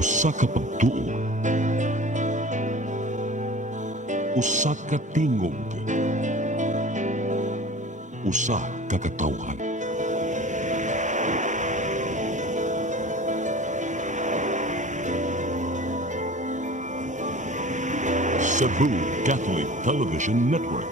Usa ka pagtuo, usa ka tingog, usa ka katawhan. Cebu Catholic Television Network.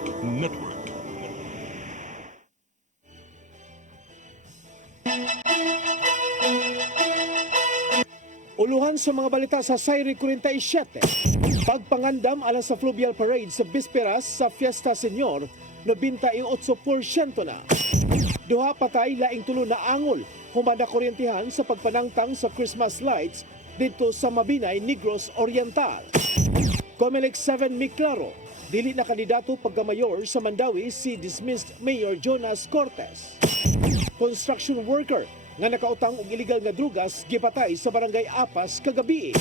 Uluhan sa mga balita sa Sayri 47. Pagpangandam alang sa fluvial parade sa Bisperas sa Fiesta Senior, 98% na. Duha patay laing tulo na angol, humana kuryentihan sa pagpanangtang sa Christmas lights dito sa Mabinay, Negros Oriental. Comelec 7 Miklaro, dili na kandidato pagkamayor sa Mandawi si dismissed Mayor Jonas Cortez. Construction worker nga nakautang og illegal nga drugas gipatay sa barangay Apas kagabi.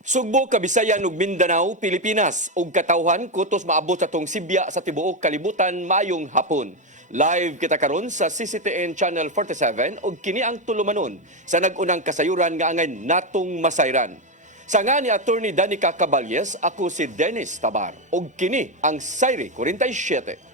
Sugbo, Kabisayan ug Mindanao, Pilipinas ug katawhan kutos maabot sa tong Sibya sa tibuok kalibutan mayong hapon. Live kita karon sa CCTN Channel 47 ug kini ang tulumanon sa nag-unang kasayuran nga angay natong masayran. Sa nga ni Attorney Danica Caballes, ako si Dennis Tabar ug kini ang Sayri 47.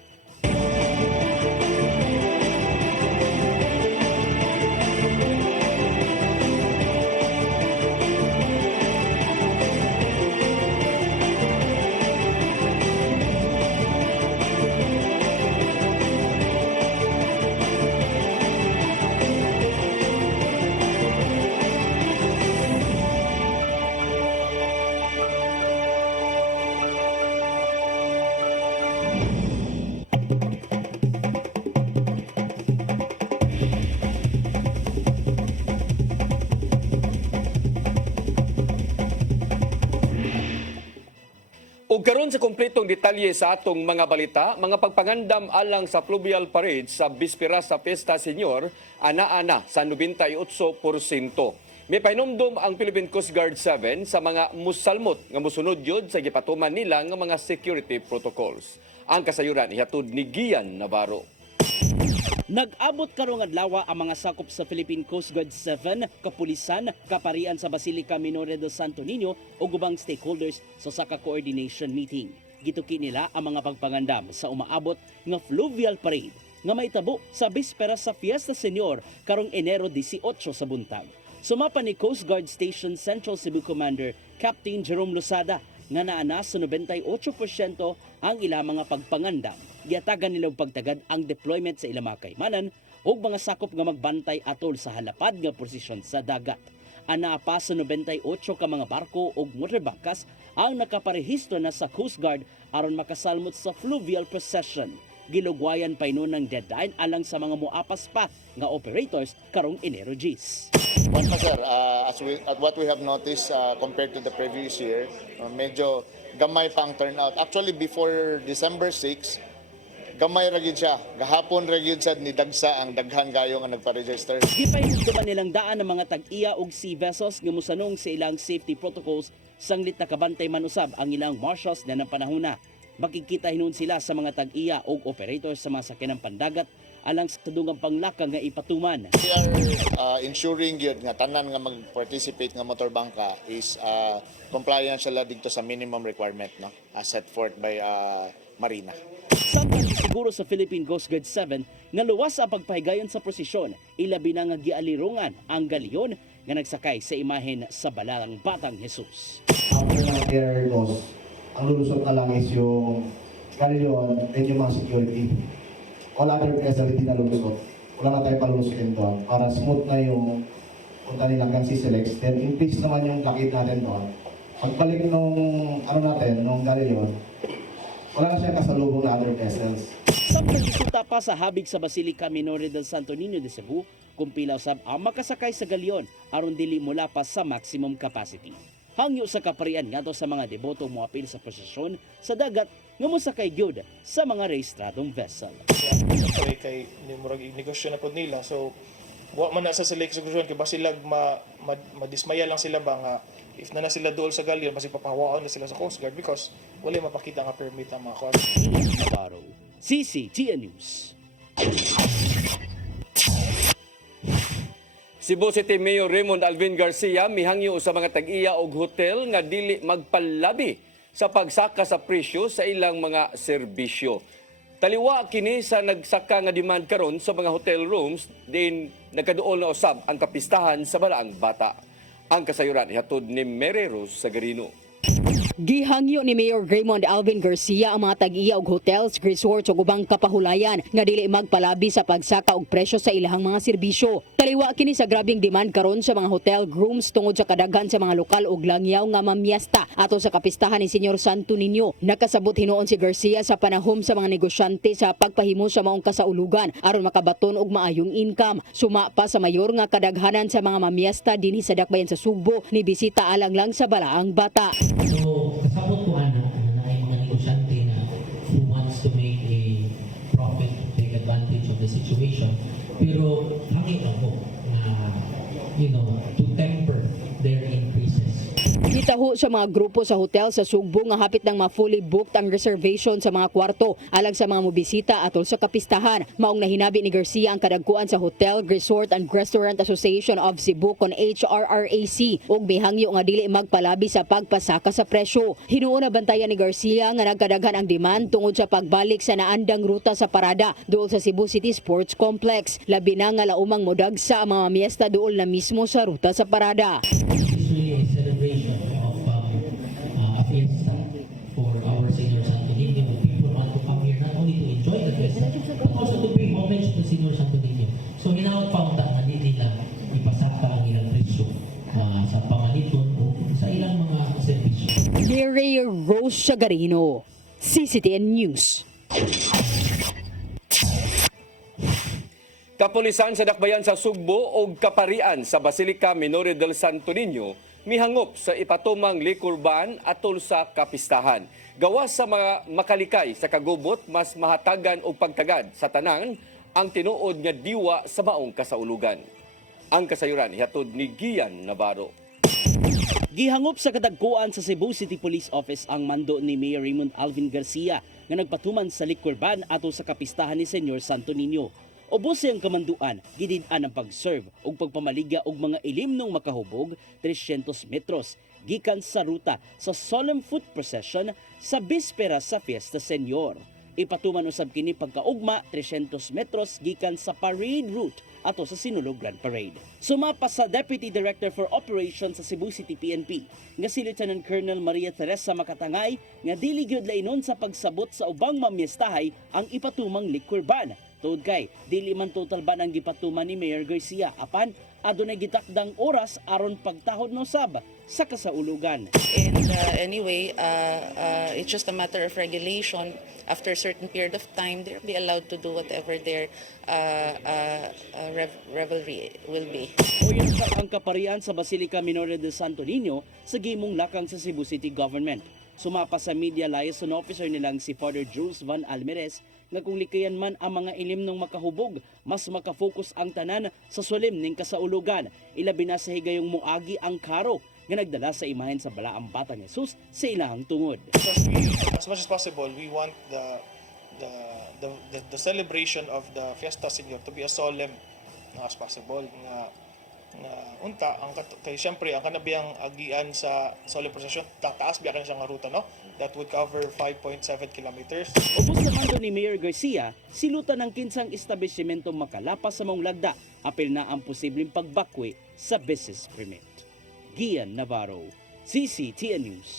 Ug karon sa kompletong detalye sa atong mga balita, mga pagpangandam alang sa fluvial parade sa Bisperas sa Fiesta Senior, ana-ana sa 98%. May pahinumdom ang Philippine Coast Guard 7 sa mga musalmot nga musunod yod sa gipatuman nila nga mga security protocols. Ang kasayuran ihatod ni Gian Navarro. Nag-abot karong adlaw ang mga sakop sa Philippine Coast Guard 7, kapulisan, kaparian sa Basilica Minore del Santo Niño ug ubang stakeholders sa saka coordination meeting. Gituki nila ang mga pagpangandam sa umaabot nga fluvial parade nga maitabo sa Bisperas sa Fiesta Senior karong Enero 18 sa buntag. Sumapa ni Coast Guard Station Central Cebu Commander Captain Jerome Losada nga naana sa 98% ang ilang mga pagpangandam. Giatagan nila og pagtagad ang deployment sa ilang mga kaymanan ug mga sakop nga magbantay atol sa halapad nga posisyon sa dagat. Ana pa sa 98 ka mga barko ug motorbangkas ang nakaparehistro na sa Coast Guard aron makasalmot sa fluvial procession. Gilugwayan pa inon ng deadline alang sa mga muapas pa nga operators karong Enero 10. One pa sir, at what we have noticed compared to the previous year, medyo gamay pa ang turnout. Actually before December 6, gamay ra gyud siya. Gahapon ra gyud sad ni dagsa ang daghan gayo nga nagpa-register. Gipahigdaman nilang daan ang mga tag-iya ug sea vessels nga musanong sa ilang safety protocols sanglit nakabantay man usab ang ilang marshals na ng panahona. Makikita hinon sila sa mga tag-iya ug operators sa mga sakyanang pandagat alang sa tudungang panglakang nga ipatuman. We are ensuring yun nga tanan nga mag-participate nga motorbangka is compliant sila dito sa minimum requirement no as set forth by Marina. Samtang siguro sa Philippine Coast Guard 7 nga luwas ang pagpahigayon sa prosesyon, ilabi na nga gialirungan ang galiyon nga nagsakay sa imahen sa balalang Batang Jesus. After ng air loss, ang lulusot na lang is yung galion and yung mga security. All other vessels hindi na lulusot. Wala na tayong palulusotin doon para smooth na yung punta nila hanggang CCLX. Then in case naman yung lakit natin doon, pagbalik nung galion, wala na siyang kasalubong na other vessels. Samtang isuta pa sa habig sa Basilica Minore del Santo Niño de Cebu, kung pila usab ang makasakay sa galion aron dili mula pa sa maximum capacity. Hangyo sa kaparian ngadto sa mga debotong moapil sa prosesyon sa dagat nga mosakay gyud sa mga rehistradong vessel. Kay murag negosyo na pod nila, so wa man na sa sila execution kay basilag madismaya lang sila ba nga if na sila duol sa galyon basi papahawaon na sila sa Coast Guard because wala mapakita nga permit ang mga coast. Navarro, CCTN News. Cebu City Mayor Raymond Alvin Garcia mihangyo sa mga tag-iya og hotel nga dili magpalabi sa pagsaka sa presyo sa ilang mga serbisyo. Taliwa kini sa nagsaka nga demand karon sa mga hotel rooms din nagkaduol na usab ang kapistahan sa balaang bata. Ang kasayuran ihatod ni Mereros Sagarino. Gihangyo ni Mayor Raymond Alvin Garcia ang mga tag-iya og hotels, resorts ug ubang kapahulayan nga dili magpalabi sa pagsaka og presyo sa ilahang mga serbisyo. Taliwa kini sa grabing demand karon sa mga hotel rooms tungod sa kadaghan sa mga lokal ug langyaw nga mamyesta ato sa kapistahan ni Senyor Santo Niño. Nakasabot hinuon si Garcia sa panahom sa mga negosyante sa pagpahimo sa maong kasaulugan aron makabaton og maayong income. Suma pa sa mayor nga kadaghanan sa mga mamyesta dinhi sa dakbayan sa Sugbo ni bisita alang lang sa balaang bata. So, kasabot ko na ay mga negosyante na who wants to make a profit, take advantage of the situation. Pero hangin ako na, to temper their increases. Gitaho sa mga grupo sa hotel sa Sugbo nga hapit nang ma-fully booked ang reservation sa mga kwarto alang sa mga mobisita atol sa kapistahan. Maong nahinabi ni Garcia ang kadagkuan sa Hotel, Resort and Restaurant Association of Cebu kon HRRAC ug mihangyo nga dili magpalabi sa pagpasaka sa presyo. Hinuon na bantayan ni Garcia nga nagkadaghan ang demand tungod sa pagbalik sa naandang ruta sa parada duol sa Cebu City Sports Complex. Labi na nga laumang modagsa ang mga miesta duol na mismo sa ruta sa parada. Usually a celebration of a fiesta for our Senyor Santo Niño. People want to come here not only to enjoy the fiesta, but also to pay homage to Senyor Santo Niño. So hinawag pa ang na nila ipasaka ang ilang presyo sa pangaliton o sa ilang mga servisyo. Mary Rose Sagarino, CCTN News. Kapulisan sa dakbayan sa Sugbo o kaparian sa Basilica Minore del Santo Niño mihangop sa ipatumang liquor ban atol sa kapistahan. Gawas sa mga makalikay sa kagubot, mas mahatagan o pagtagad sa tanan ang tinuod nga diwa sa maong kasaulugan. Ang kasayuran ihatod ni Gian Navarro. Gihangop sa kadagkuan sa Cebu City Police Office ang mando ni Mayor Raymond Alvin Garcia nga nagpatuman sa liquor ban ato sa kapistahan ni Senyor Santo Niño. Ubos siyang kamanduan, gidid-an ang pag-serve ug pagpamaliga og mga ilimnong makahubog 300 metros gikan sa ruta sa solemn foot procession sa bispera sa Fiesta Señor. Ipatuman usab kini pagkaugma 300 metros gikan sa parade route ato sa Sinulog Grand Parade. Sumapa sa Deputy Director for Operations sa Cebu City PNP nga si Lieutenant Colonel Maria Teresa Makatangay nga dili gyud lainon sa pagsabot sa ubang mamyestahay ang ipatumang liquor ban. Tuod kay dili man total ban ang gipatuman ni Mayor Garcia apan adunay gitakdang oras aron pagtahod no sab sa kasaulugan. And anyway, it's just a matter of regulation. After a certain period of time, they'll be allowed to do whatever their revelry will be. Oyon sa ang kaparian sa Basilica Minore del Santo Niño sa gimong lakang sa Cebu City Government. Sumapa sa media liaison officer nilang si Father Jules Van Almeres nga kung likayan man ang mga ilimnong makahubog, mas makafocus ang tanan sa sulim ning kasaulugan. Ilabi na sa higayong muagi ang karo nga nagdala sa imahen sa balaang batang Jesus sa ilahang tungod. As much as possible, we want the celebration of the Fiesta Señor to be as solemn as possible. Unta ang kay syempre ang kanabiyang agian sa solemn procession tataas biya kanang nga ruta no that would cover 5.7 kilometers. Ubos naman doon ni Mayor Garcia, silutan ng kinsang establishmento makalapas sa maong lagda, apil na ang posibleng pagbakwi sa business permit. Gian Navarro, CCTN News.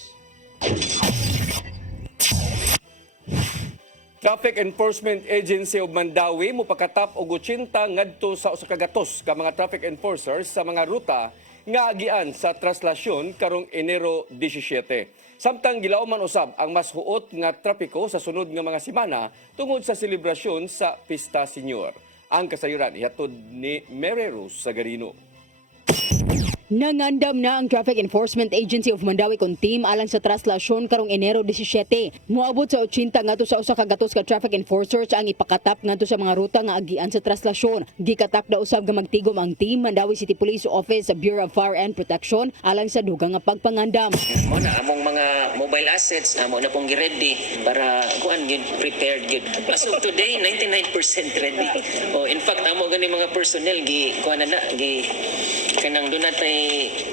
Traffic Enforcement Agency of Mandawi mupakatap og 80 ngadto sa usa ka gatos ka mga traffic enforcers sa mga ruta nga agian sa traslasyon karong Enero 17. Samtang gilauman usab ang mas huot nga trapiko sa sunod nga mga semana tungod sa selebrasyon sa Pista Señor. Ang kasayuran ihatod ni Mary Rose Sagarino. Nangandam na ang Traffic Enforcement Agency of Mandawi kon team alang sa traslasyon karong Enero 17. Moabot sa 80 ngadto sa usa ka gatos ka traffic enforcers ang ipakatap ngadto sa mga ruta nga agian sa traslasyon. Gikatak na usab nga magtigom ang team Mandawi City Police Office sa Bureau of Fire and Protection alang sa dugang nga pagpangandam. Mo na among mga mobile assets amo na pong gi-ready para kuan gyud prepared gyud. As of today 99% ready. Oh, in fact amo gani mga personnel gi kuan na gi kanang dunay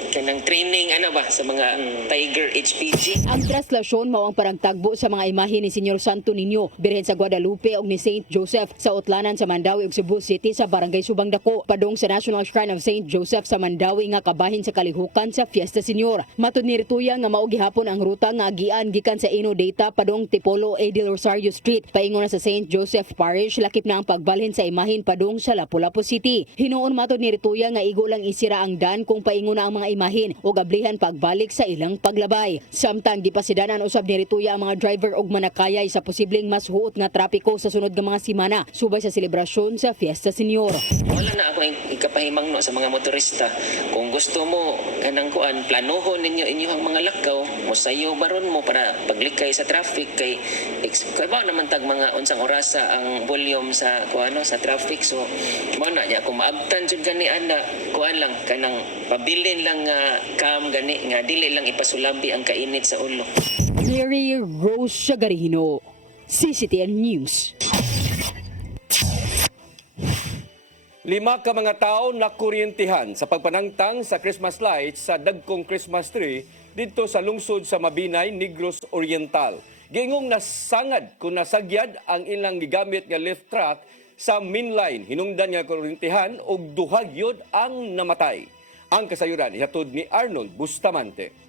kanang training sa mga Tiger HPG. Ang traslasyon mao ang parang tagbo sa mga imahe ni Senyor Santo Niño, Birhen sa Guadalupe ug ni Saint Joseph sa utlanan sa Mandawi ug Cebu City sa Barangay Subang Dako, padung sa National Shrine of Saint Joseph sa Mandawi nga kabahin sa kalihukan sa Fiesta Señor. Matud ni Rituya nga mao gihapon ang ruta nga agian gikan sa Ino Data padung Tipolo Edil Rosario Street paingon na sa Saint Joseph Parish, lakip na ang pagbalhin sa imahin padung sa Lapu-Lapu City. Hinuon matud ni Rituya nga igo lang isira ang dan kung paingon na ang mga imahin o gablihan pagbalik sa ilang paglabay. Samtang gipasidanan usab ni Rituya ang mga driver og manakayay sa posibleng mas huot nga trapiko sa sunod nga mga semana subay sa selebrasyon sa Fiesta Señor. Wala na ako ikapahimangno sa mga motorista. Kung gusto mo kanang kuan planohon ninyo inyong mga lakaw, mosayo baron mo para paglikay sa traffic kay ba naman tag mga unsang orasa ang volume sa kuano sa traffic. So mo na nya kung maabtan jud gani ana kuan lang kanang pabilin lang nga cam gani nga dili lang ipasulabi ang kainit sa ulo. Mary Rose Shagarino, CCTN News. 5 ka mga tao na kuryentihan sa pagpanangtang sa Christmas lights sa dagkong Christmas tree dito sa lungsod sa Mabinay, Negros Oriental. Giingong nasangad kung nasagyad ang ilang gigamit nga lift truck sa mainline. Hinungdan nga kuryentihan og duha gyud ang namatay. Ang kasayuran ihatod ni Arnold Bustamante.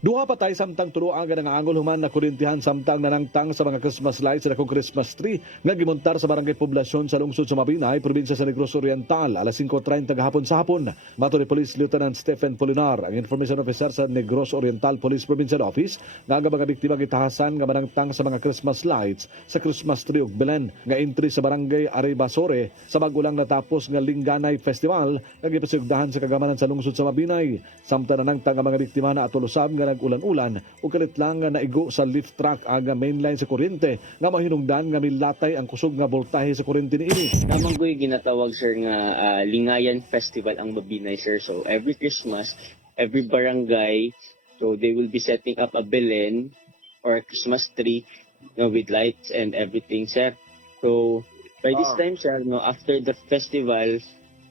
Duha patay samtang turuan nga nangangol human na kuryentihan samtang nanangtang sa mga Christmas lights sa dakong Christmas tree nga gimontar sa barangay poblasyon sa lungsod sa Mabinay, probinsya sa Negros Oriental, alas 5:30 gahapon sa hapon. Mato ni Police Lieutenant Stephen Polinar, ang Information Officer sa Negros Oriental Police Provincial Office, nga ang mga biktima gitahasan nga manangtang sa mga Christmas lights sa Christmas tree ug Belen nga entry sa barangay Aribasore sa bagulang natapos nga Linganay Festival nga gipasigdahan sa kagamanan sa lungsod sa Mabinay. Samtang nanangtang ang mga biktima na atulusab nga nag-ulan-ulan o kalit lang nga naigo sa lift truck aga mainline sa kuryente nga mahinungdan nga milatay ang kusog nga voltahe sa kuryente niini. Namang ko'y ginatawag sir nga Lingayan Festival ang Mabinay sir. So every Christmas, every barangay, so they will be setting up a Belen or a Christmas tree, with lights and everything sir. So by this time sir, after the festival,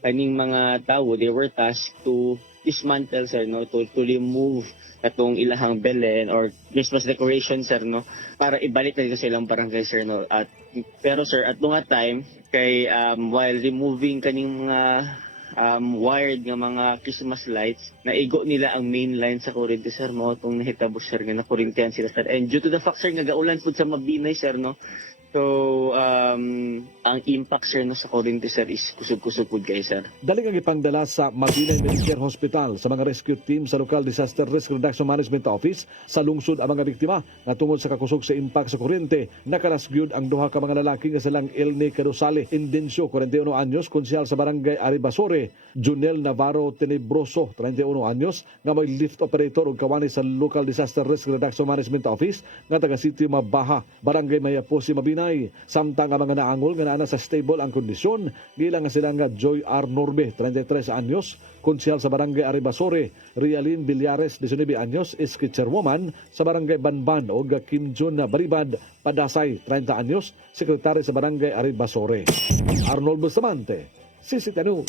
kaning mga tao, they were tasked to dismantle sir, to remove atong ilahang Belen or Christmas decoration sir, para ibalik na dito sa ilang barangay sir, At pero sir, at nga time kay while removing kaning mga wired nga mga Christmas lights, naigo nila ang main line sa kuryente sir, mo tong nahitabo sir nga nakuryentahan sila sir. And due to the fact sir nga gaulan pud sa Mabinay sir, so ang impact sir sa kuryente sir is kusog-kusog pud kay sir. Dali nga gipangdala sa Mabinay Medicare Hospital sa mga rescue team sa Local Disaster Risk Reduction Management Office sa lungsod ang mga biktima nga tungod sa kakusog sa impact sa kuryente. Nakalasgyud ang duha ka mga lalaki nga silang Elne Cadosale Indencio, 41 anyos, konsyal sa barangay Aribasore, Junel Navarro Tenebroso, 31 anyos, nga may lift operator ug kawani sa Local Disaster Risk Reduction Management Office nga taga Sitio Mabaha, barangay Mayapo si Mabinay. Samtang ang mga naangol nga naa sa stable ang kondisyon, gilang nga sila nga Joy R. Norbe, 33 anyos, konsyal sa barangay Aribasore, Rialin Villares, 19 anyos, is chairwoman sa barangay Banban, o Kim Jun Baribad Padasay, 30 anyos, sekretary sa barangay Aribasore. Arnold Bustamante, CCTN.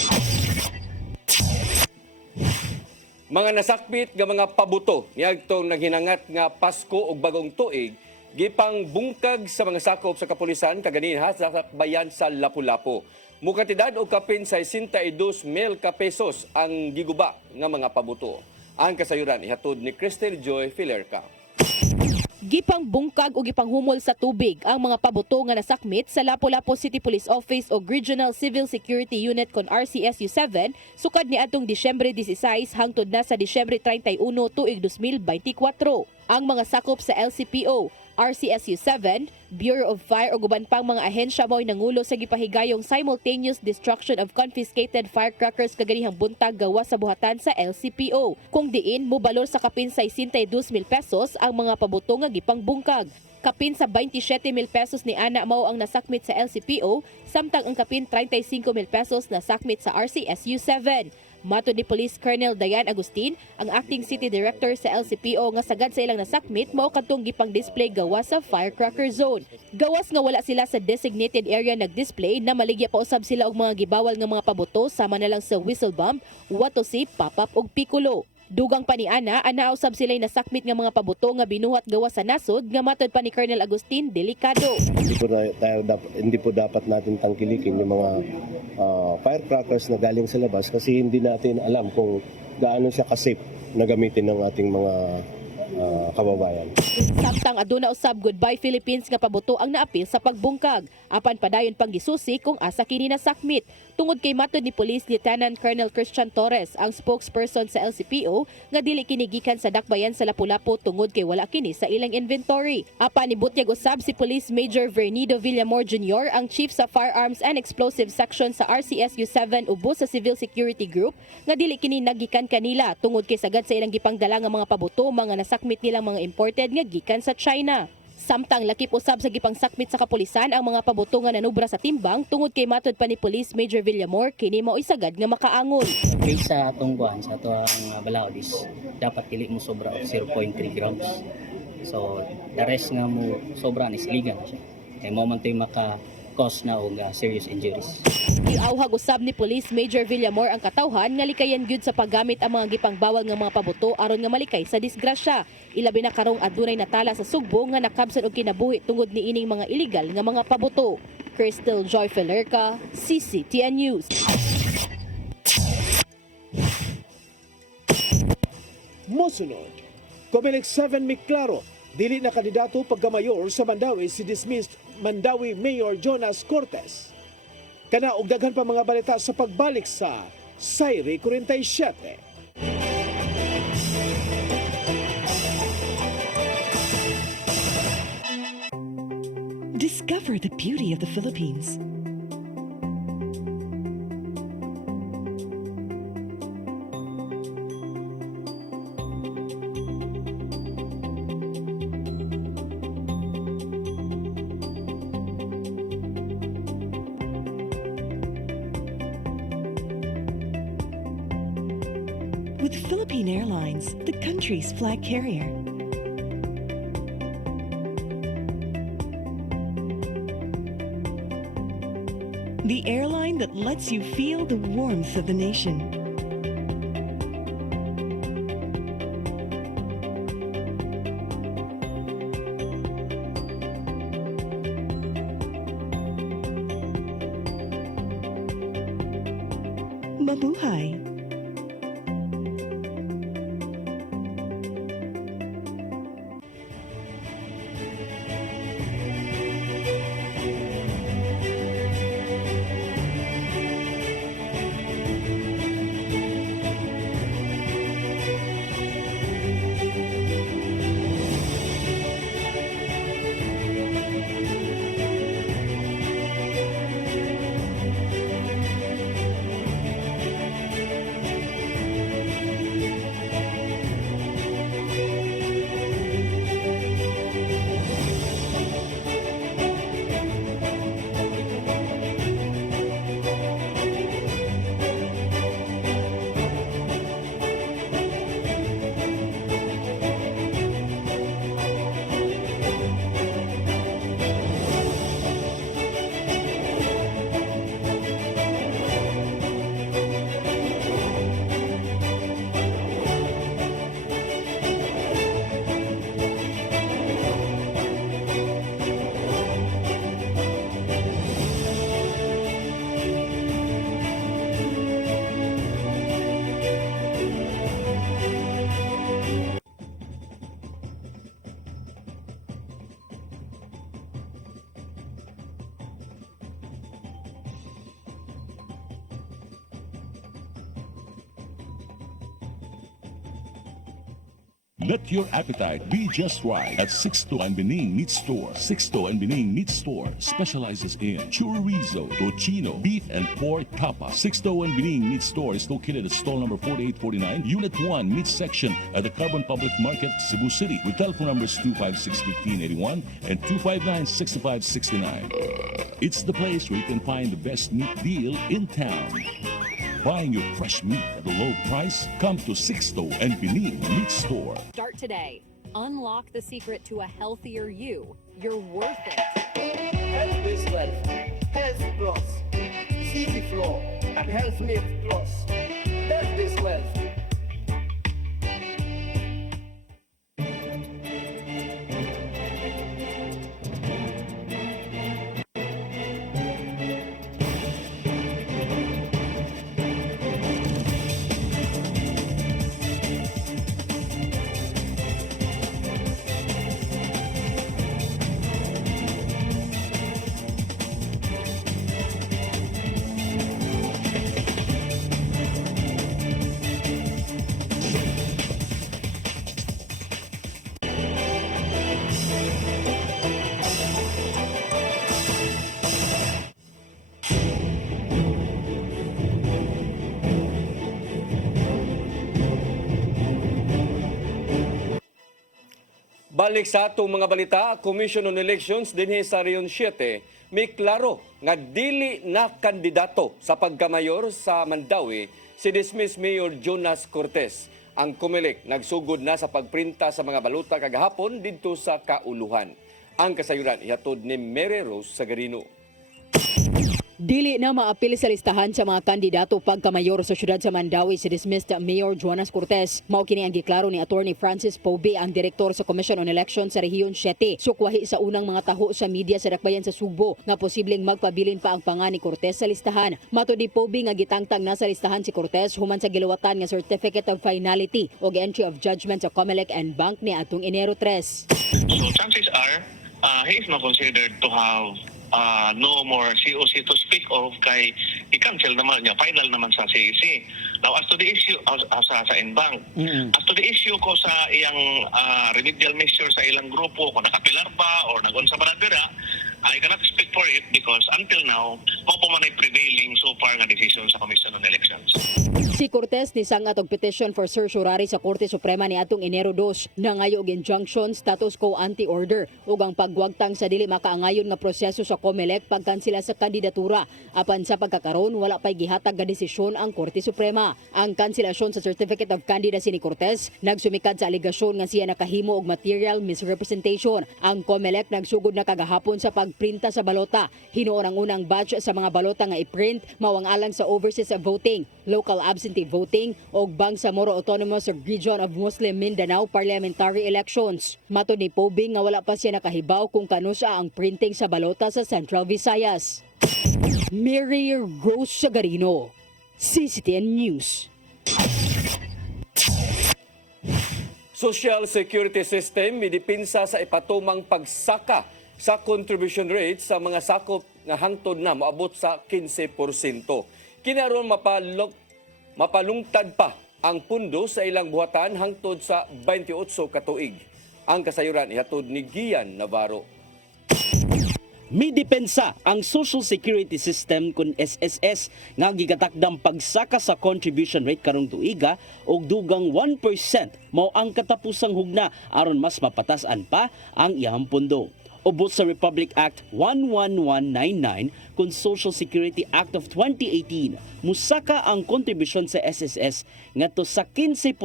Mga nasakbit nga mga pabuto niadtong naghinangat nga Pasko ug bagong tuig gipang bungkag sa mga sakop sa kapulisan kaganiha sa bayan sa Lapu-Lapu. Mukantidad og kapin sa 62,000 ka pesos ang giguba nga mga pabuto. Ang kasayuran ihatod ni Cristel Joy Filerca. Gipang bungkag o gipang humol sa tubig ang mga pabuto nga nasakmit sa Lapu-Lapu City Police Office o Regional Civil Security Unit kon RCSU 7 sukad ni adtong Disyembre 16 hangtod na sa Disyembre 31 tuig 2024. Ang mga sakop sa LCPO, RCSU 7, Bureau of Fire ug uban pang mga ahensya mo'y nangulo sa gipahigayong simultaneous destruction of confiscated firecrackers kaganihang buntag gawas sa buhatan sa LCPO. Kung diin mobalor sa kapin sa 62,000 pesos ang mga pabuto nga gipangbungkag. Kapin sa 27,000 pesos ni ana mao ang nasakmit sa LCPO, samtang ang kapin 35,000 pesos nasakmit sa RCSU 7. Matod ni Police Colonel Dayan Agustin, ang acting city director sa LCPO nga sagad sa ilang nasakmit mao kadtong gipang-display gawas sa firecracker zone. Gawas nga wala sila sa designated area nag-display na maligya pa usab sila og mga gibawal nga mga pabuto sama na lang sa whistle bomb, watosi, pop-up ug piccolo. Dugang pa ni ana, anausab sila'y nasakmit nga mga pabuto nga binuhat gawas sa nasod nga matod pa ni Colonel Agustin, delikado. Hindi po dapat natin tangkilikin yung mga firecrackers na galing sa labas kasi hindi natin alam kung gaano siya ka-safe na gamitin ng ating mga kababayan. Samtang aduna usab Goodbye Philippines nga pabuto ang naapil sa pagbungkag. Apan padayon pang gisusi kung asa kini nasakmit. Tungod kay matod ni Police Lieutenant Colonel Christian Torres, ang spokesperson sa LCPO, nga dili kini gikan sa dakbayan sa Lapu-Lapu tungod kay wala kini sa ilang inventory. Apan nibutyag usab si Police Major Vernido Villamor Jr., ang Chief sa Firearms and Explosives Section sa RCSU 7 ubos sa Civil Security Group, nga dili kini nagikan kanila tungod kay sagad sa ilang gipangdala nga mga pabuto mga nasakmit nilang mga imported nga gikan sa China. Samtang lakip usab sa gipangsakmit sa kapulisan ang mga pabuto nga nanubra sa timbang tungod kay matod pa ni Police Major Villamor kini mao isagad nga makaangon. Kaysa atong kuan sa ato ang balaodis, dapat dili mo sobra og 0.3 grams. So the rest nga mo sobra is liga na siya. Kay mo man tay maka-cause na og serious injuries. Iauhag usab ni Police Major Villamor ang katawhan nga likayan gyud sa paggamit ang mga gipangbawal nga mga pabuto aron nga malikay sa disgrasya. Ilabi na karong adunay natala sa Sugbo nga nakabsan og kinabuhi tungod ni ining mga illegal nga mga pabuto. Crystal Joy Felerca, CCTN News. Mosunod, Comelec 7 Miklaro, dili na kandidato pagkamayor sa Mandawi si dismissed Mandawi Mayor Jonas Cortez. Kana og daghan pa mga balita sa pagbalik sa Sayri 47. Discover the beauty of the Philippines. With Philippine Airlines, the country's flag carrier. The airline that lets you feel the warmth of the nation. Mabuhay! Let your appetite be just right at Sixto and Bening Meat Store. Sixto and Bening Meat Store specializes in chorizo, tocino, beef, and pork tapa. Sixto and Bening Meat Store is located at stall number 4849, Unit 1, Meat Section at the Carbon Public Market, Cebu City, with telephone numbers 256-1581 and 259-6569. It's the place where you can find the best meat deal in town. Buying your fresh meat at a low price? Come to Sixto and Bening Meat Store. Start today. Unlock the secret to a healthier you. You're worth it. Health is wealth. Health Plus. CC Flow and Health Lift Plus. Health is wealth. Balik sa atong mga balita, Commission on Elections dinhi sa Rion 7 may klaro nga dili na kandidato sa pagkamayor sa Mandawi si dismissed Mayor Jonas Cortez. Ang COMELEC nagsugod na sa pagprinta sa mga balota kagahapon didto sa kauluhan. Ang kasayuran ihatod ni Mary Rose Sagarino. Dili na maapil sa listahan sa mga kandidato pagkamayor sa syudad sa Mandawi si dismissed Mayor Jonas Cortez. Mao kini ang giklaro ni Attorney Francis Pobe, ang direktor sa Commission on Elections sa Rehiyon 7. Sukwahi sa unang mga taho sa media sa Dakbayan sa Subo nga posibleng magpabilin pa ang panga ni Cortez sa listahan. Matud ni Pobe nga gitangtang na sa listahan si Cortez human sa giluwatan nga Certificate of Finality o Entry of Judgment sa COMELEC and Bank ni atong Enero 3. So chances are he is not considered to have no more COC to speak of kay i-cancel naman niya, final naman sa CEC. Now as to the issue sa Inbank, as to the issue ko sa iyang remedial measure sa ilang grupo, kung nakapilar ba or nagunsa ba na dira, I cannot speak for it because until now, mao pa man ay prevailing so far nga decision sa Commission on Elections. Si Cortez nisangat og petition for certiorari sa Korte Suprema ni atong Enero 2 nangayo og injunction, status quo ante order ug ang pagwagtang sa dili makaangayon nga proseso sa COMELEC pagkansela sa kandidatura. Apan sa pagkakaron wala pay gihatag nga desisyon ang Korte Suprema. Ang kanselasyon sa Certificate of Candidacy ni Cortez nagsumikad sa aligasyon nga siya nakahimo og material misrepresentation. Ang COMELEC nagsugod na kagahapon sa pagprinta sa balota. Hinuon ang unang batch sa mga balota nga i-print mao ang alang sa overseas voting, local absentee voting o Bangsamoro Autonomous Region of Muslim Mindanao parliamentary elections. Matod ni Pobing nga wala pa siya nakahibaw kung kanusa ang printing sa balota sa Central Visayas. Mary Rose Sagarino, CCTN News. Social Security System midipinsa sa ipatumang pagsaka sa contribution rate sa mga sakop nga hangtod na moabot sa 15%. Kinaron mapalungtad pa ang pundo sa ilang buhatan hangtod sa 28 ka tuig. Ang kasayuran ihatod ni Gian Navarro. May depensa ang Social Security System kun SSS nga gigatakdang pagsaka sa contribution rate karong tuiga og dugang 1% mao ang katapusang hugna aron mas mapatasan pa ang iyang pundo. Ubos sa Republic Act 11199 kun Social Security Act of 2018, musaka ang kontribusyon sa SSS ngadto sa 15%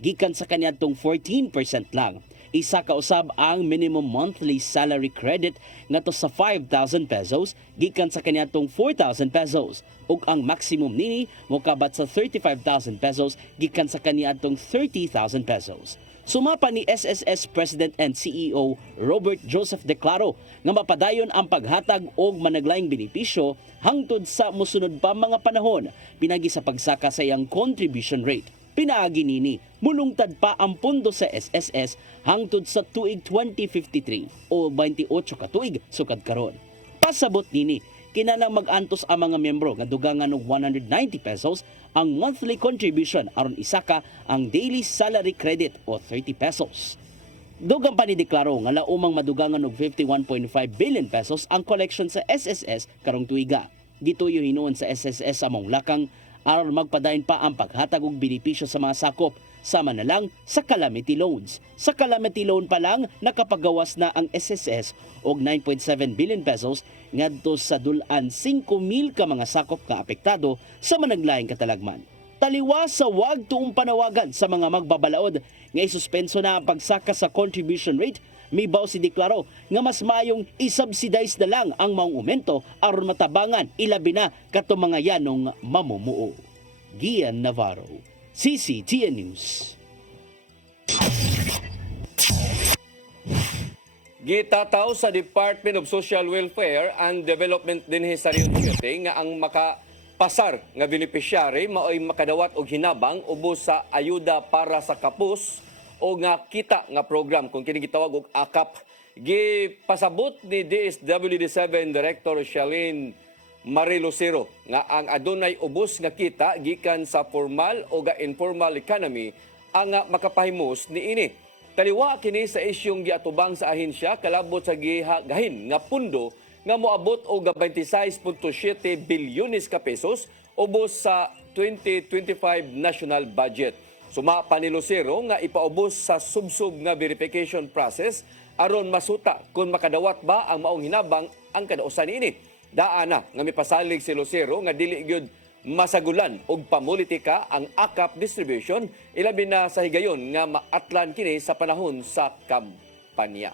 gikan sa kaniadtong 14% lang. Isa ka usab ang minimum monthly salary credit ngadto sa 5,000 pesos gikan sa kaniadtong 4,000 pesos ug ang maximum nini mokabat sa 35,000 pesos gikan sa kaniadtong 30,000 pesos. Sumapa ni SSS President and CEO Robert Joseph Declaro nga mapadayon ang paghatag og managlaing benepisyo hangtod sa mosunod pa mga panahon pinagi sa pagsaka sa iyang contribution rate. Pinaagi nini, mulungtad pa ang pondo sa SSS hangtod sa tuig 2053 o 28 ka tuig sukad karon. Pasabot nini, kinahanglan mag-antos ang mga miyembro nga dugangan og 190 pesos ang monthly contribution aron isaka ang daily salary credit o 30 pesos. Dugang pa ni deklaro nga laumang madugangan og 51.5 billion pesos ang collection sa SSS karong tuiga. Gituyo hinuon sa SSS among lakang aron magpadayon pa ang paghatag og benepisyo sa mga sakop sama na lang sa calamity loans. Sa calamity loan pa lang nakapagawas na ang SSS og 9.7 billion pesos ngadto sa dulan 5,000 ka mga sakop ka apektado sa managlaing katalagman. Taliwas sa wag tuong panawagan sa mga magbabalaod nga isuspenso na ang pagsaka sa contribution rate, mibaw si deklaro nga mas mayong isubsidize na lang ang maong aumento aron matabangan ilabi na kato mga yanong mamumuo. Gian Navarro, CCTN News. Gitataw sa Department of Social Welfare and Development dinhi sa Rio City nga ang makapasar nga beneficiary mao'y makadawat og hinabang ubos sa ayuda para sa kapus o nga kita nga program kung kini gitawag og AKAP. Gipasabot ni DSWD7 Director Shalene Marilocero nga ang adunay ubos nga kita gikan sa formal o ga informal economy ang makapahimos niini. Taliwa kini sa isyong giatubang sa ahensya kalabot sa gahin nga pundo nga moabot og 26.7 bilyones ka pesos ubos sa 2025 national budget. Suma pa ni Lucero nga ipaubos sa subsub nga verification process aron masuta kung makadawat ba ang maong hinabang ang kadausan niini. Daana nga mipasalig si Lucero nga dili gyud masagulan og pamulitika ang AKAP distribution ilabi na sa higayon nga maatlan kini sa panahon sa kampanya.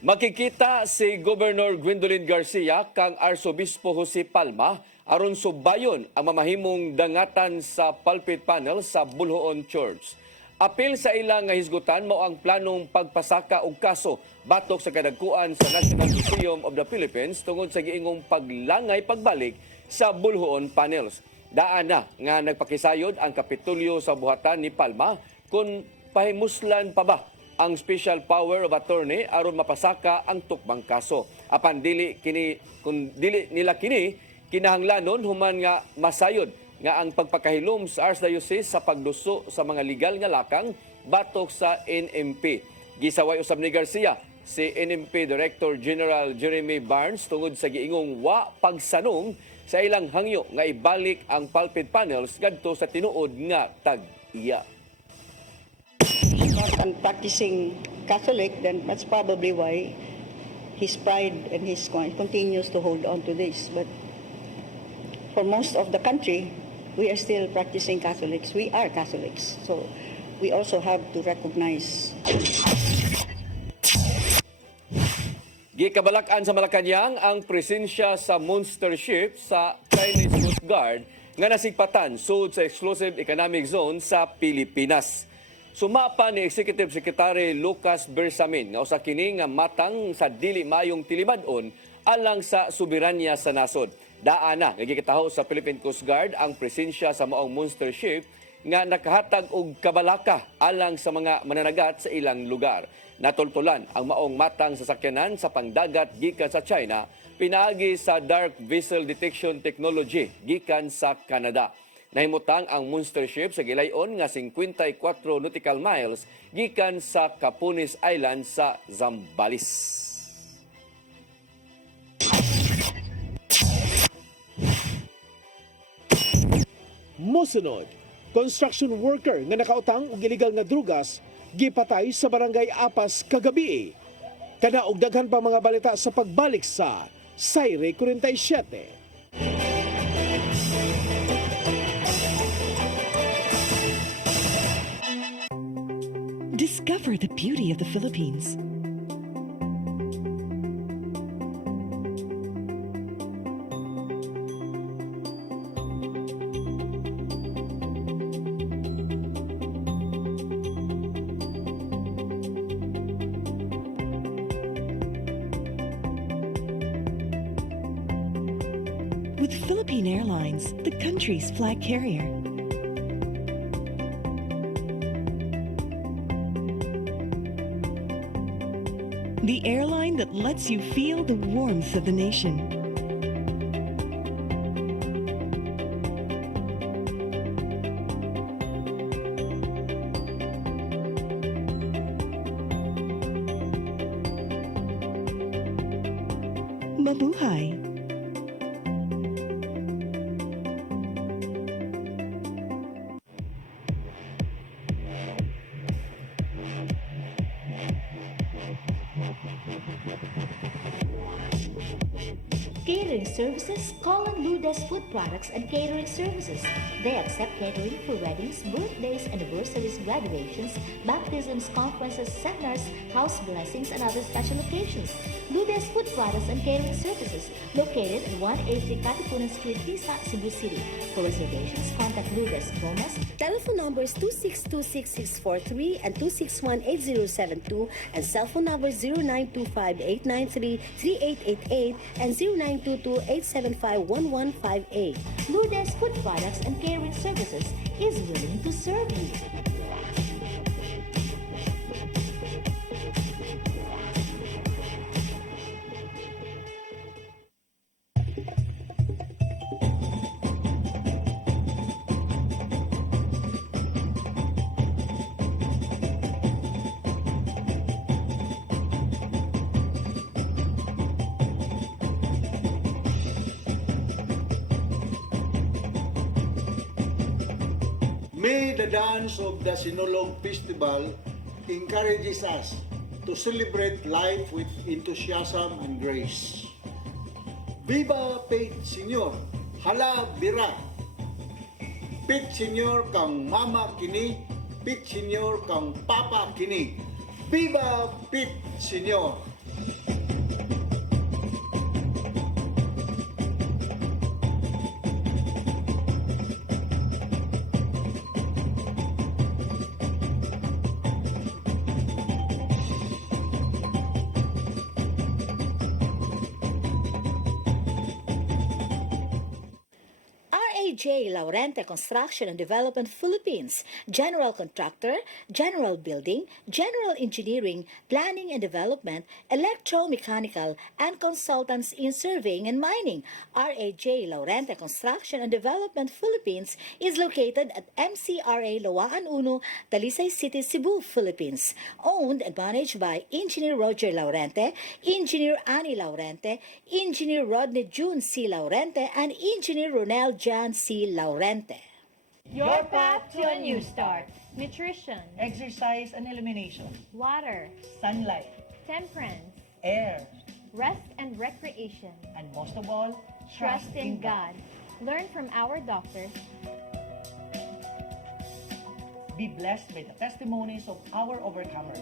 Makikita si Governor Gwendolyn Garcia kang Arsobispo Jose Palma aron subayon ang mamahimong dangatan sa pulpit panel sa Bulhoon Church. Apil sa ilang nga hisgutan mao ang planong pagpasaka og kaso batok sa kadagkuan sa National Museum of the Philippines tungod sa giingong paglangay pagbalik sa Bulhoon panels. Daan na nga nagpakisayod ang Kapitulyo sa buhatan ni Palma kung pahimuslan pa ba ang special power of attorney aron mapasaka ang tukbang kaso. Apan dili nila kini kinahanglanon human nga masayod nga ang pagpakahilom sa Archdiocese sa pagduso sa mga legal nga lakang batok sa NMP. Gisaway usab ni Garcia si NMP Director General Jeremy Barnes tungod sa giingong wa pagsanong sa ilang hangyo nga ibalik ang pulpit panels ngadto sa tinuod nga tag-iya. Not an practicing Catholic, then that's probably why his pride and his continues to hold on to this. But for most of the country, we are still practicing Catholics. We are Catholics. So we also have to recognize. Gikabalakan sa Malacañang ang presensya sa monster ship sa Chinese Coast Guard nga nasigpatan sud sa exclusive economic zone sa Pilipinas. Sumapa ni Executive Secretary Lucas Bersamin nga usa kini nga matang sa dili mayong tilimadon alang sa soberanya sa nasod. Daana nagikitaho sa Philippine Coast Guard ang presensya sa maong monster ship nga nakahatag og kabalaka alang sa mga mananagat sa ilang lugar. Natultulan ang maong matang sasakyanan sa pangdagat gikan sa China pinaagi sa Dark Vessel Detection Technology gikan sa Canada. Nahimutang ang monster ship sa gilayon nga 54 nautical miles gikan sa Capunis Island sa Zambales. Mosunod, construction worker nga nakautang og illegal nga drugas gipatay sa barangay Apas kagabi. Kana og daghan pa mga balita sa pagbalik sa Sayre 47. Discover the beauty of the Philippines. With Philippine Airlines, the country's flag carrier. the airline that lets you feel the warmth of the nation. Mabuhay! Catering services, call on Lourdes Food Products and Catering Services. They accept catering for weddings, birthdays, anniversaries, graduations, baptisms, conferences, seminars, house blessings, and other special occasions. Lourdes Food Products and Catering Services, located at 183 Katipunan Street, Tisa, Cebu City. For reservations, contact Lourdes Gomez. Telephone numbers 2626643 and 2618072 and cell phone numbers 0925-893-3888 and 0922-875-1158. Lourdes Food Products and Catering Services is willing to serve you. May the dance of the Sinulog Festival encourages us to celebrate life with enthusiasm and grace. Viva Pete Senior! Hala Bira! Pete Senior kang mama kini, Pete Senior kang papa kini. Viva Pete Senior! J. Laurente Construction and Development Philippines, General Contractor, General Building, General Engineering, Planning and Development, Electromechanical, and Consultants in Surveying and Mining. RAJ Laurente Construction and Development Philippines is located at MCRA Lawaan Uno, Talisay City, Cebu, Philippines. Owned and managed by Engineer Roger Laurente, Engineer Annie Laurente, Engineer Rodney June C. Laurente, and Engineer Ronel Jan C. Laurente. Your path to a new start. Nutrition, Exercise and elimination. water, Sunlight. temperance, Air. rest and recreation. And most of all, Trust in God. Learn from our doctors. Be blessed by the testimonies of our overcomers.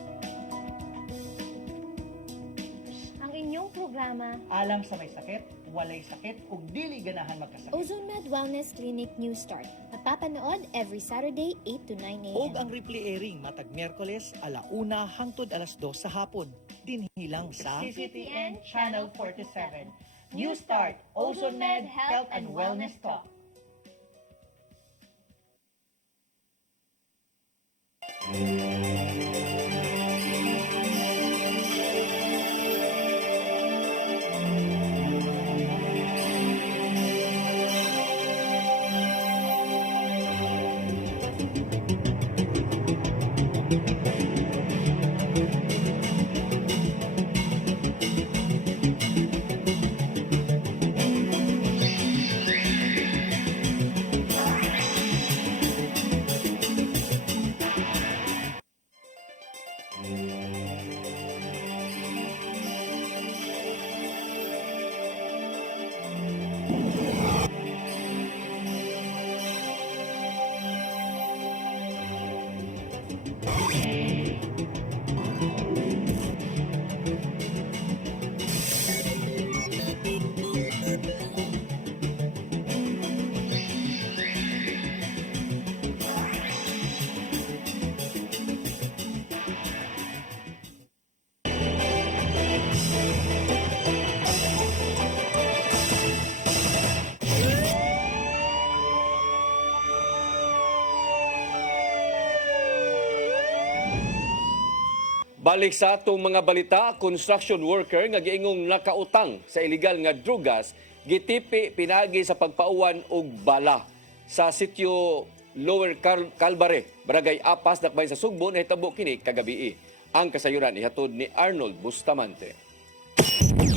Ang inyong programa, Alang sa may sakit, walay sakit, ug dili ganahan magkasakit. Ozone Med Wellness Clinic New Start. Napapanood every Saturday 8 to 9 a.m. Og ang replay airing matag Miyerkules 1:00 hangtod 2:00 sa hapon. Dinhilang sa CCTN Channel 47. New Start, Ozone Med Health and Wellness Talk. Balik sa atong mga balita, construction worker nga giingong nakautang sa illegal nga drugas gitipi pinagi sa pagpauwan og bala sa sitio Lower Calbare, Barangay Apas, Dakbayan sa Sugbo, nahitabo kini kagabi. Ang kasayuran ihatod ni Arnold Bustamante.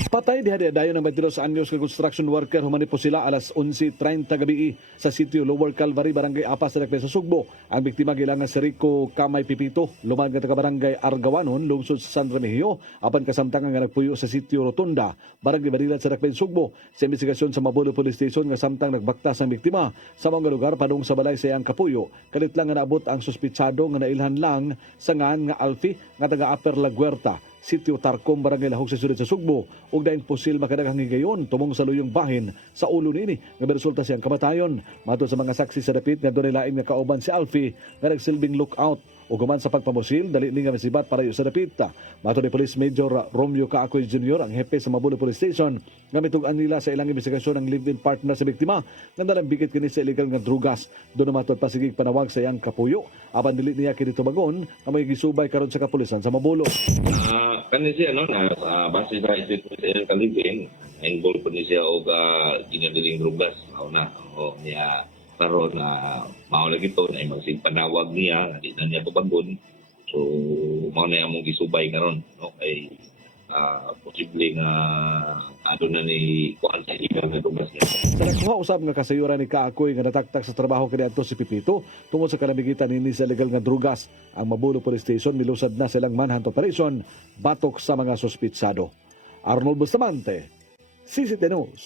Patay diha dayon ng 22 anyos ka construction worker humani po sila alas 11:30 gabi sa sitio Lower Calvary, Barangay Apas, sa Dakbayan sa Sugbo. Ang biktima gilangan si Rico Kamay Pipito, lumad nga taga Barangay Argawanon, lungsod sa San Remigio, apan kasamtangan nga nagpuyo sa sitio Rotunda, Barangay Barilan sa Dakbayan Sugbo. Sa investigasyon sa Mabolo Police Station nga samtang nagbaktas ang biktima sa mga lugar padung sa balay sa iyang kapuyo, kalit lang nga naabot ang suspitsado nga nailhan lang sa ngan nga Alfie nga taga Upper La Guerta, sitio Tarcom, Barangay Lahog sa sudad sa Sugbo, ug daing posil makadaghang higayon tumong sa luyong bahin sa ulo nini nga resulta siyang kamatayon. Matod sa mga saksi sa dapit nga dunay lain nga kauban si Alfie nga nagsilbing lookout o guman sa pagpamusil dali ni nga misibat para sa dapit. Matod ni Police Major Romeo Caacoy Jr., ang hepe sa Mabolo Police Station, nga mitugan nila sa ilang investigasyon ang live-in partner sa biktima nga nalambikit kini sa illegal nga drugas. Doon na matod pasigig panawag sa iyang kapuyo apan dili niya kini tubagon nga may gisubay karon sa kapulisan sa Mabolo. Kani siya no na base sa institution kalibin involved po niya og ginadiling drugas na o niya karon na mao lagi to na magsig panawag niya di na niya tubagon, so mao na among gisubay karon no kay posible nga adto na ni kuan sa illegal nga drugas niya. Sa nakuha usab nga kasayuran ni Kaakoy nga nataktak sa trabaho kaniadto si Pipito tungod sa kalamigitan nini sa legal nga drugas, ang Mabolo Police Station milusad na silang manhunt operation batok sa mga suspitsado. Arnold Bustamante, CCT News.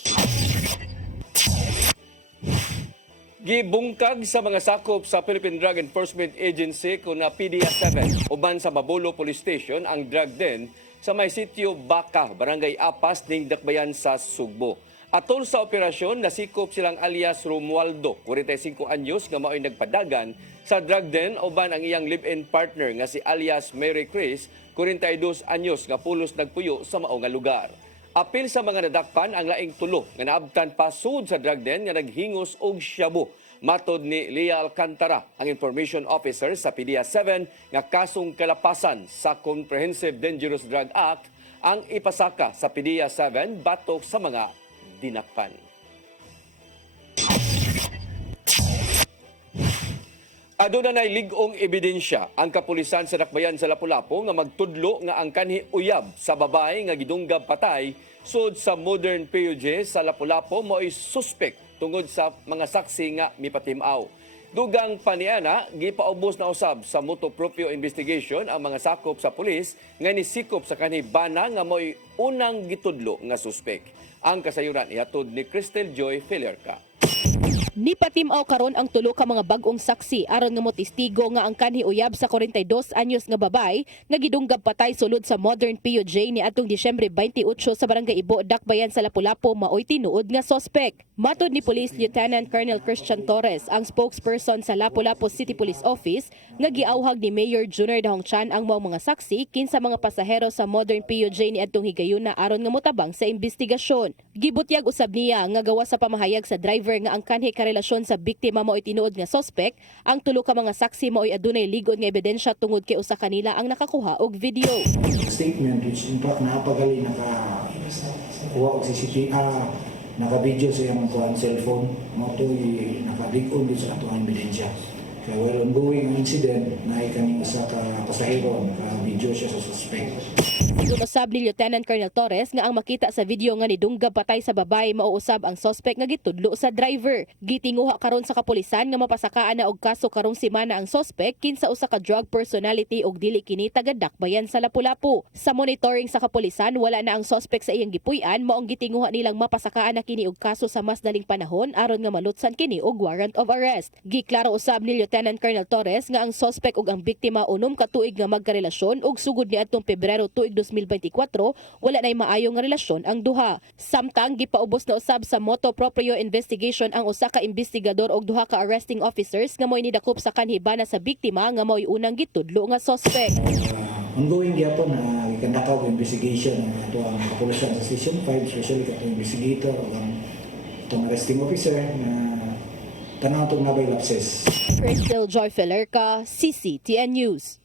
Gibungkag sa mga sakop sa Philippine Drug Enforcement Agency kuna PDEA-7 uban sa Mabolo Police Station ang drug den sa may sitio Baka, Barangay Apas, ning Dakbayan sa Sugbo. Atol sa operasyon, nasikop silang alias Romualdo, 45 anyos, nga mao'y nagpadagan sa drug den uban ang iyang live-in partner nga si alias Mary Chris, 42 anyos, nga pulos nagpuyo sa mao nga lugar. Apil sa mga nadakpan ang laing tulo nga naabtan pasud sa drug den nga naghingos og shabu. Matod ni Lea Alcantara, ang Information Officer sa PDEA-7, nga kasong kalapasan sa Comprehensive Dangerous Drug Act ang ipasaka sa PDEA-7 batok sa mga dinakpan. Aduna nay lig-ong ebidensya ang kapulisan sa Dakbayan sa Lapu-Lapu nga magtudlo nga ang kanhi uyab sa babae nga gidunggab patay sud sa Modern PUJ sa Lapu-Lapu mo'y suspect tungod sa mga saksi nga mipatimaw. Dugang paniana, gipaubos na usab sa motu proprio investigation ang mga sakop sa pulis nga nisikop sa kanhi bana nga mo'y unang gitudlo nga suspect. Ang kasayuran ihatod ni Cristel Joy Felerca. Nipatimaw karon ang tulo ka mga bag-ong saksi aron nga motistigo nga ang kanhi uyab sa 42 anyos nga babay nga gidunggab patay sulod sa Modern PUJ ni atong Disyembre 28 sa Barangay Ibo, Dakbayan sa Lapu-Lapu maoy tinuod nga suspect. Matod ni Police Lieutenant Colonel Christian Torres, ang spokesperson sa Lapu-Lapu City Police Office, nga giauhag ni Mayor Junior Dahongchan ang mga saksi kinsa mga pasahero sa Modern PUJ ni atong higayuna aron nga motabang sa investigasyon. Gibutyag usab niya nga gawa sa pamahayag sa driver nga ang kanhi karelasyon sa biktima mao'y tinuod nga suspect, ang tulo ka mga saksi mao'y adunay ligod nga ebidensya tungod kay usa kanila ang nakakuha og video. Statement which in fact napagali nakakuha og naka-video sa iyang cellphone, mo to'y nakalig-on sa atuang ebidensya. Kaya while ongoing ang incident, naikaning isa ka pasahero, naka-video siya sa suspect. Usab ni Lieutenant Colonel Torres nga ang makita sa video nga nidunggab patay sa babae mauusab ang suspect nga gitudlo sa driver. Gitinguha karon sa kapulisan nga mapasakaan na og kaso karong semana ang suspect kinsa usa ka drug personality og dili kini taga Dakbayan sa Lapu-Lapu. Sa monitoring sa kapulisan, wala na ang suspect sa iyang gipuy-an, mao ang gitinguha nilang mapasakaan na kini og kaso sa mas daling panahon aron nga malutsan kini og warrant of arrest. Giklaro usab ni Lieutenant Colonel Torres nga ang suspect ug ang biktima unom ka tuig nga magkarelasyon ug sugod niadtong Pebrero tuig 2024 wala nay maayong nga relasyon ang duha. Samtang gipaubos na usab sa motu proprio investigation ang usa ka investigador ug duha ka arresting officers nga mo'y nidakop sa kanhibana sa biktima nga mo'y unang gitudlo nga suspect. Ongoing gyapon na gikandakaw og investigation ng ato ang kapulisan sa Station 5, especially katong investigator ug ang itong arresting officer na tanaw itong nabay lapses. Cristel Joy Felerca, CCTN News.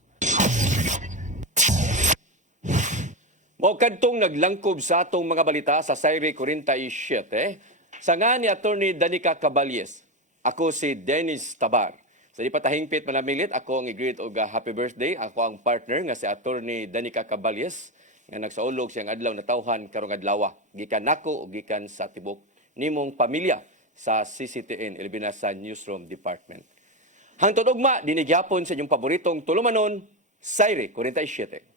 Mao kadtong naglangkob sa atong mga balita sa Sayre 47, sa nga ni Attorney Danica Caballes. Ako si Dennis Tabar. Sa di patahingpit manamilit, ako ang i-greet og happy birthday. Ako ang partner nga si Attorney Danica Caballes nga nagsaulog siyang adlaw na tawhan karong adlaw. Gikan nako ug gikan sa tibok nimong pamilya sa CCTN Ilbina sa Newsroom Department. Hangtod ugma dinigyapon sa inyong paboritong tulumanon, Sayre 47.